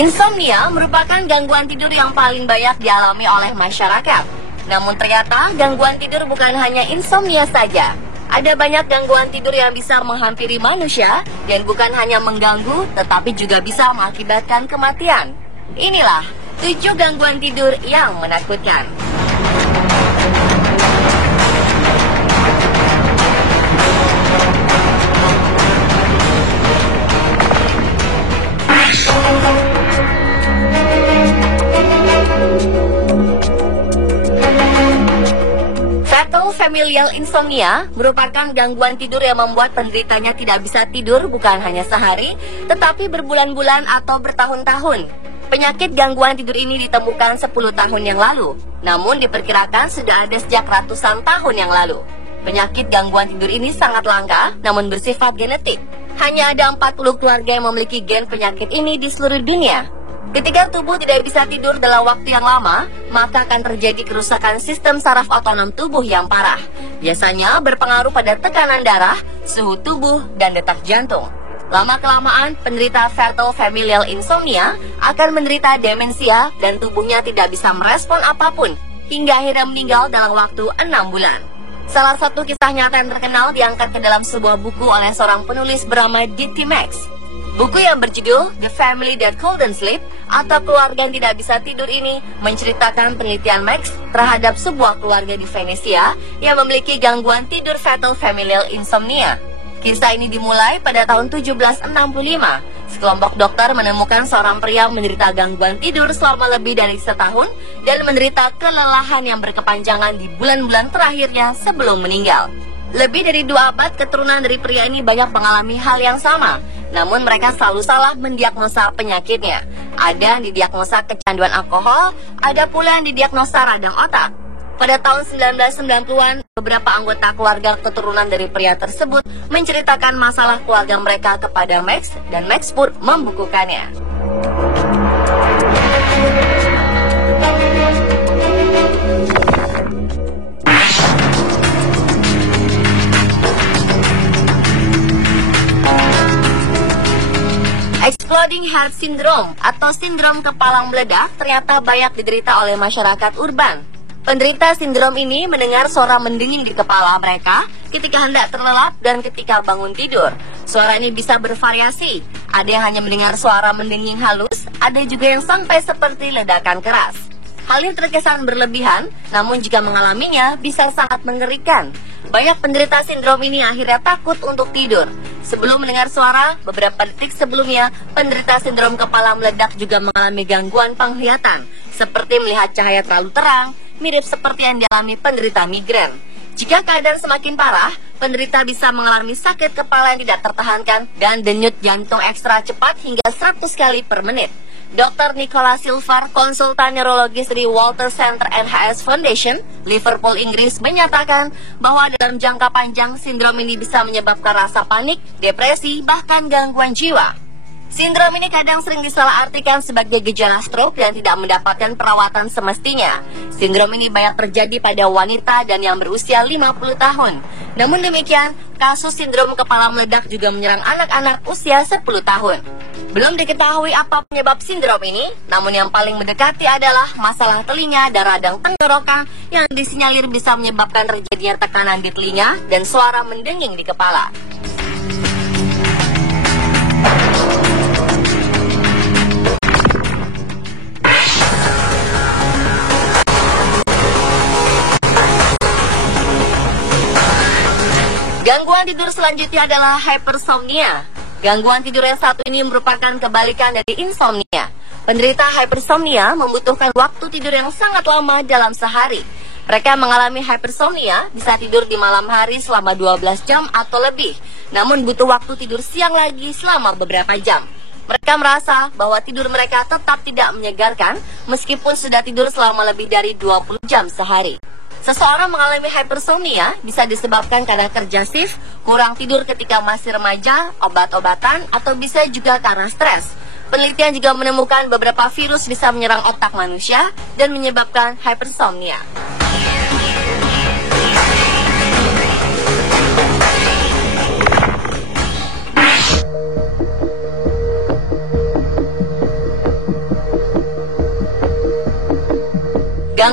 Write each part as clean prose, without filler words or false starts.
Insomnia merupakan gangguan tidur yang paling banyak dialami oleh masyarakat. Namun ternyata gangguan tidur bukan hanya insomnia saja. Ada banyak gangguan tidur yang bisa menghampiri manusia dan bukan hanya mengganggu tetapi juga bisa mengakibatkan kematian. Inilah 7 gangguan tidur yang menakutkan. Fatal familial insomnia merupakan gangguan tidur yang membuat penderitanya tidak bisa tidur bukan hanya sehari, tetapi berbulan-bulan atau bertahun-tahun. Penyakit gangguan tidur ini ditemukan 10 tahun yang lalu, namun diperkirakan sudah ada sejak ratusan tahun yang lalu. Penyakit gangguan tidur ini sangat langka, namun bersifat genetik. Hanya ada 40 keluarga yang memiliki gen penyakit ini di seluruh dunia. Ketika tubuh tidak bisa tidur dalam waktu yang lama, maka akan terjadi kerusakan sistem saraf otonom tubuh yang parah. Biasanya berpengaruh pada tekanan darah, suhu tubuh, dan detak jantung. Lama-kelamaan, penderita fatal familial insomnia akan menderita demensia dan tubuhnya tidak bisa merespon apapun, hingga akhirnya meninggal dalam waktu 6 bulan. Salah satu kisah nyata yang terkenal diangkat ke dalam sebuah buku oleh seorang penulis bernama D.T. Max. Buku yang berjudul The Family That Couldn't Sleep atau Keluarga yang Tidak Bisa Tidur ini menceritakan penelitian Max terhadap sebuah keluarga di Venesia yang memiliki gangguan tidur fatal familial insomnia. Kisah ini dimulai pada tahun 1765. Sekelompok dokter menemukan seorang pria menderita gangguan tidur selama lebih dari setahun dan menderita kelelahan yang berkepanjangan di bulan-bulan terakhirnya sebelum meninggal. Lebih dari 2 abad keturunan dari pria ini banyak mengalami hal yang sama, namun mereka selalu salah mendiagnosa penyakitnya. Ada yang didiagnosa kecanduan alkohol, ada pula yang didiagnosa radang otak. Pada tahun 1990-an, beberapa anggota keluarga keturunan dari pria tersebut menceritakan masalah keluarga mereka kepada Max, dan Max pun membukukannya. Exploding Heart Syndrome atau sindrom kepala meledak ternyata banyak diderita oleh masyarakat urban. Penderita sindrom ini mendengar suara mendenging di kepala mereka ketika hendak terlelap dan ketika bangun tidur. Suara ini bisa bervariasi. Ada yang hanya mendengar suara mendenging halus, ada juga yang sampai seperti ledakan keras. Hal ini terkesan berlebihan, namun jika mengalaminya bisa sangat mengerikan. Banyak penderita sindrom ini akhirnya takut untuk tidur. Sebelum mendengar suara, beberapa detik sebelumnya, penderita sindrom kepala meledak juga mengalami gangguan penglihatan, seperti melihat cahaya terlalu terang, mirip seperti yang dialami penderita migrain. Jika keadaan semakin parah, penderita bisa mengalami sakit kepala yang tidak tertahankan dan denyut jantung ekstra cepat hingga 100 kali per menit. Dr. Nicola Silver, konsultan neurologis dari Walter Center NHS Foundation, Liverpool, Inggris, menyatakan bahwa dalam jangka panjang sindrom ini bisa menyebabkan rasa panik, depresi, bahkan gangguan jiwa. Sindrom ini kadang sering disalahartikan sebagai gejala stroke dan tidak mendapatkan perawatan semestinya. Sindrom ini banyak terjadi pada wanita dan yang berusia 50 tahun. Namun demikian, kasus sindrom kepala meledak juga menyerang anak-anak usia 10 tahun. Belum diketahui apa penyebab sindrom ini, namun yang paling mendekati adalah masalah telinga dan radang tenggorokan yang disinyalir bisa menyebabkan terjadinya tekanan di telinga dan suara mendenging di kepala. Gangguan tidur selanjutnya adalah hypersomnia. Gangguan tidur yang satu ini merupakan kebalikan dari insomnia. Penderita hypersomnia membutuhkan waktu tidur yang sangat lama dalam sehari. Mereka mengalami hypersomnia, bisa tidur di malam hari selama 12 jam atau lebih, namun butuh waktu tidur siang lagi selama beberapa jam. Mereka merasa bahwa tidur mereka tetap tidak menyegarkan meskipun sudah tidur selama lebih dari 20 jam sehari. Seseorang mengalami hypersomnia bisa disebabkan karena kerja shift, kurang tidur ketika masih remaja, obat-obatan, atau bisa juga karena stres. Penelitian juga menemukan beberapa virus bisa menyerang otak manusia dan menyebabkan hypersomnia.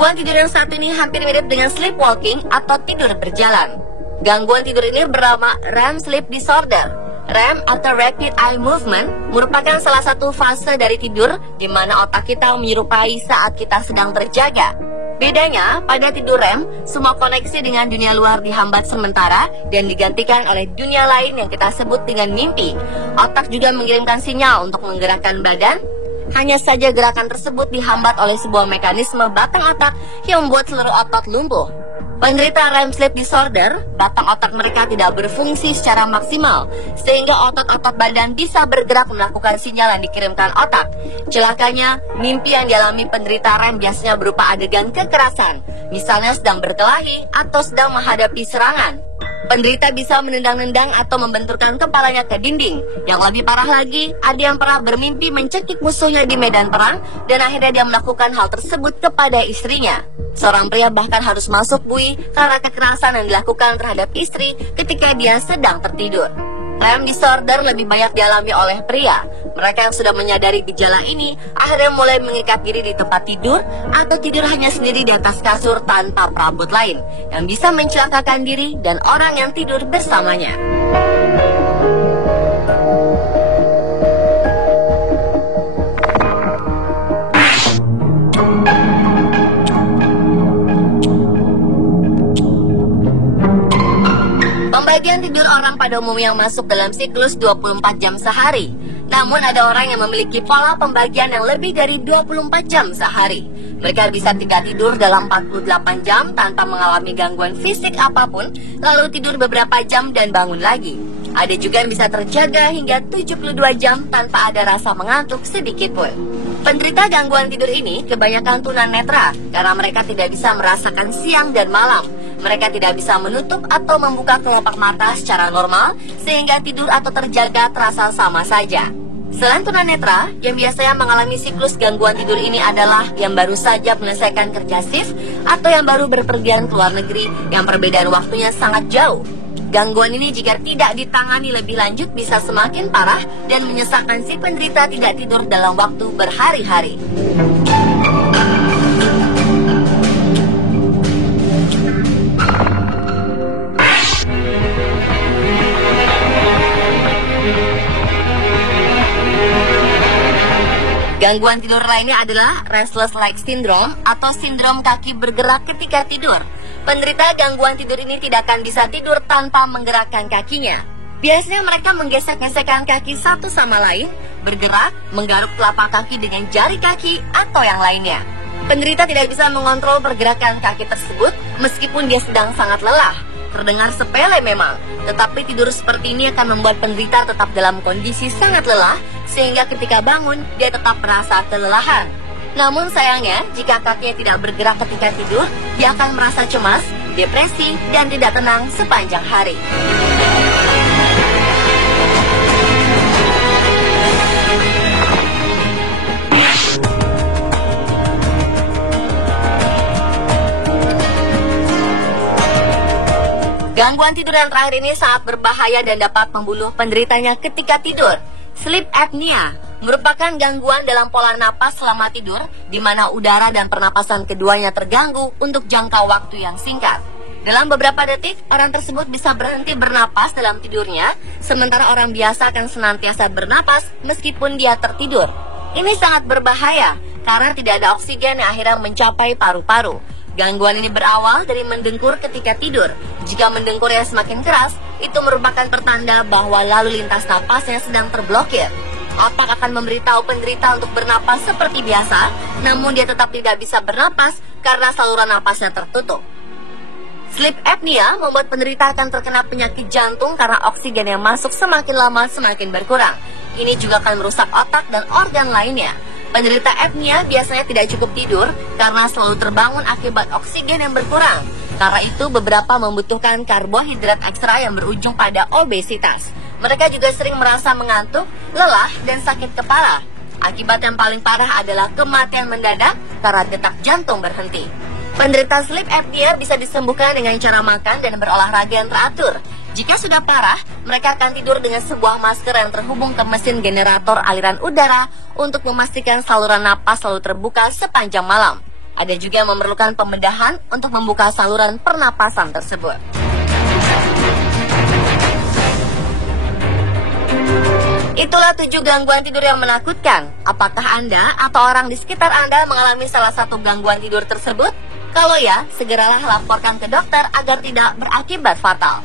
Gangguan tidur yang satu ini hampir mirip dengan sleepwalking atau tidur berjalan. Gangguan tidur ini bernama REM sleep disorder. REM atau Rapid Eye Movement merupakan salah satu fase dari tidur di mana otak kita menyerupai saat kita sedang terjaga. Bedanya, pada tidur REM, semua koneksi dengan dunia luar dihambat sementara dan digantikan oleh dunia lain yang kita sebut dengan mimpi. Otak juga mengirimkan sinyal untuk menggerakkan badan. Hanya saja gerakan tersebut dihambat oleh sebuah mekanisme batang otak yang membuat seluruh otot lumpuh. Penderita REM sleep disorder, batang otak mereka tidak berfungsi secara maksimal, sehingga otot-otot badan bisa bergerak melakukan sinyal yang dikirimkan otak. Celakanya, mimpi yang dialami penderita REM biasanya berupa adegan kekerasan, misalnya sedang berkelahi atau sedang menghadapi serangan. Penderita bisa menendang-nendang atau membenturkan kepalanya ke dinding. Yang lebih parah lagi, ada yang pernah bermimpi mencekik musuhnya di medan perang dan akhirnya dia melakukan hal tersebut kepada istrinya. Seorang pria bahkan harus masuk bui karena kekerasan yang dilakukan terhadap istri ketika dia sedang tertidur. REM disorder lebih banyak dialami oleh pria. Mereka yang sudah menyadari gejala ini akhirnya mulai mengikat diri di tempat tidur atau tidur hanya sendiri di atas kasur tanpa perabot lain yang bisa mencelakakan diri dan orang yang tidur bersamanya. Pembagian tidur orang pada umumnya masuk dalam siklus 24 jam sehari. Namun ada orang yang memiliki pola pembagian yang lebih dari 24 jam sehari. Mereka bisa tidak tidur dalam 48 jam tanpa mengalami gangguan fisik apapun, lalu tidur beberapa jam dan bangun lagi. Ada juga yang bisa terjaga hingga 72 jam tanpa ada rasa mengantuk sedikit pun. Penderita gangguan tidur ini kebanyakan tunanetra karena mereka tidak bisa merasakan siang dan malam. Mereka tidak bisa menutup atau membuka kelopak mata secara normal, sehingga tidur atau terjaga terasa sama saja. Selain tunanetra, yang biasanya mengalami siklus gangguan tidur ini adalah yang baru saja menyelesaikan kerja shift atau yang baru berpergian ke luar negeri yang perbedaan waktunya sangat jauh. Gangguan ini jika tidak ditangani lebih lanjut bisa semakin parah dan menyesakkan si penderita tidak tidur dalam waktu berhari-hari. Gangguan tidur lainnya adalah restless leg syndrome atau sindrom kaki bergerak ketika tidur. Penderita gangguan tidur ini tidak akan bisa tidur tanpa menggerakkan kakinya. Biasanya mereka menggesek-gesekkan kaki satu sama lain, bergerak, menggaruk telapak kaki dengan jari kaki, atau yang lainnya. Penderita tidak bisa mengontrol pergerakan kaki tersebut meskipun dia sedang sangat lelah. Terdengar sepele memang, tetapi tidur seperti ini akan membuat penderita tetap dalam kondisi sangat lelah, sehingga ketika bangun, dia tetap merasa kelelahan. Namun sayangnya, jika kakinya tidak bergerak ketika tidur, dia akan merasa cemas, depresi, dan tidak tenang sepanjang hari. Gangguan tidur yang terakhir ini sangat berbahaya dan dapat membunuh penderitanya ketika tidur. Sleep apnea merupakan gangguan dalam pola napas selama tidur, di mana udara dan pernapasan keduanya terganggu untuk jangka waktu yang singkat. Dalam beberapa detik, orang tersebut bisa berhenti bernapas dalam tidurnya, sementara orang biasa akan senantiasa bernapas meskipun dia tertidur. Ini sangat berbahaya, karena tidak ada oksigen yang akhirnya mencapai paru-paru. Gangguan ini berawal dari mendengkur ketika tidur. Jika mendengkurnya semakin keras, itu merupakan pertanda bahwa lalu lintas napasnya sedang terblokir. Otak akan memberitahu penderita untuk bernapas seperti biasa, namun dia tetap tidak bisa bernapas karena saluran napasnya tertutup. Sleep apnea membuat penderita akan terkena penyakit jantung karena oksigen yang masuk semakin lama semakin berkurang. Ini juga akan merusak otak dan organ lainnya. Penderita apnea biasanya tidak cukup tidur karena selalu terbangun akibat oksigen yang berkurang. Karena itu beberapa membutuhkan karbohidrat ekstra yang berujung pada obesitas. Mereka juga sering merasa mengantuk, lelah, dan sakit kepala. Akibat yang paling parah adalah kematian mendadak karena detak jantung berhenti. Penderita sleep apnea bisa disembuhkan dengan cara makan dan berolahraga yang teratur. Jika sudah parah, mereka akan tidur dengan sebuah masker yang terhubung ke mesin generator aliran udara untuk memastikan saluran napas selalu terbuka sepanjang malam. Ada juga yang memerlukan pembedahan untuk membuka saluran pernapasan tersebut. Itulah 7 gangguan tidur yang menakutkan. Apakah Anda atau orang di sekitar Anda mengalami salah satu gangguan tidur tersebut? Kalau ya, segeralah laporkan ke dokter agar tidak berakibat fatal.